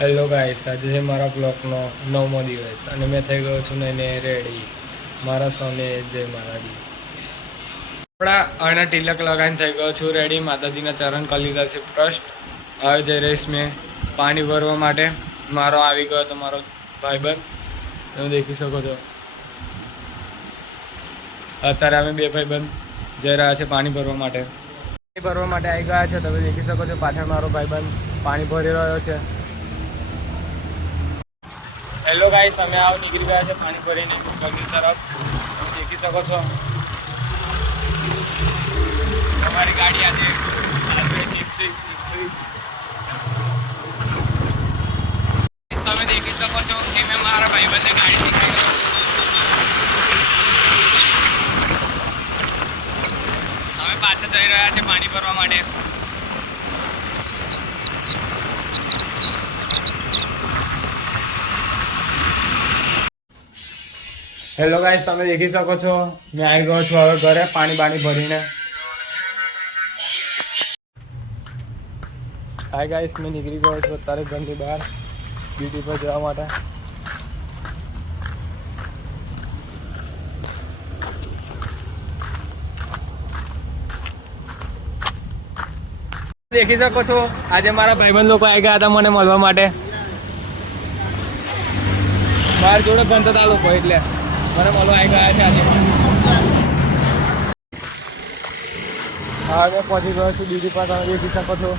Hello guys, આજે છે મારા બ્લોગનો 9મો દિવસ અને મેં થઈ ગયો છું ને રેડી. મારા સોને જય માતાજી. આપણા અને તિલક લગાવીને થઈ ગયો છું રેડી. માતાજીના ચરણ કરી લીધા છે ફર્સ્ટ. હવે જઈ રહીશ મેં પાણી ભરવા માટે. મારો આવી ગયો તો મારો ભાઈબંધ, તમે દેખી શકો છો. અત્યારે અમે બે ભાઈબંધ જઈ રહ્યા છે પાણી ભરવા માટે. પાણી ભરવા માટે આવી ગયા છે, તમે દેખી શકો છો. પાછળ મારો ભાઈબંધ પાણી ભરી રહ્યો છે. હેલો ગાઈસ, અમે નીકળી ગયા છે પાણી ભરીને ગંગી તરફ. તમે દેખી શકો છો અમારી ગાડી આજે તમે દેખી શકો છો કે મેં મારા ભાઈબંધને ગાડી શીખાવી. અમે પાછા જઈ રહ્યા છે પાણી ભરવા માટે. હેલો ગાઈસ, તમે દેખી શકો છો મેં આવી ગયો છું હવે ઘરે પાણી ભરીને. હાય ગાઈસ, મેં નીકળી ગયો છું અત્યારે ઘરની બહાર ડ્યુટી પર જવા માટે. દેખી શકો છો આજે મારા ભાઈબંધ લોકો આવી ગયા હતા મને મળવા માટે. મારી જોડે બંધ હતા લોકો, એટલે મને મળવા આવી ગયા છે આજે. હા, મેં પહોંચી ગયો છું ડ્યુટી પર, તમે દેખી શકો છો.